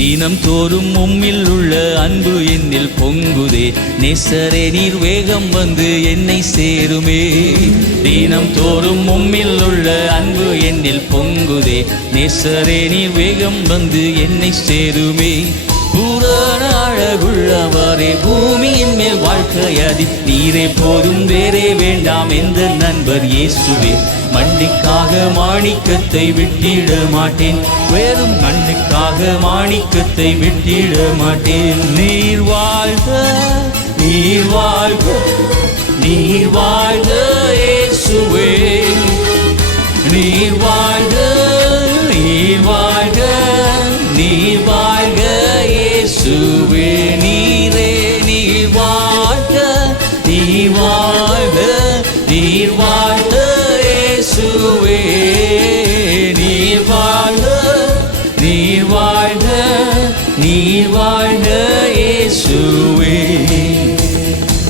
தினம் தோறும் உம்மில் உள்ள அன்பு என்னில் பொங்குதே. நேசரே நீர் வேகம் வந்து என்னை சேருமே. தினம் தோறும் உம்மில் உள்ள அன்பு என்னில் பொங்குதே. நேசரே நீர் வேகம் வந்து என்னை சேருமே. பூரண அழகுள்ளவரே பூமியின் மேல் வாழ்க்கையதி நீரே போதும் வேறே வேண்டாம் எந்த நண்பர் இயேசுவே. மண்ணுக்காக மாணிக்கத்தை விட்டிட மாட்டேன். வேறும் மண்ணுக்காக மாணிக்கத்தை விட்டிட மாட்டேன். நீர் வாழ்க நீர் வாழ்க நீர் வாழ்க இயேசுவே. நீர் வாழ்க நீர் வாழ்க நீர் வாழ்க இயேசுவே. நீரே நீர் வாழ்க நீர் வாழ்க நீர் வாழ்க இயேசுவே நீ வாழ்க நீ வாழ்க நீ வாழ்க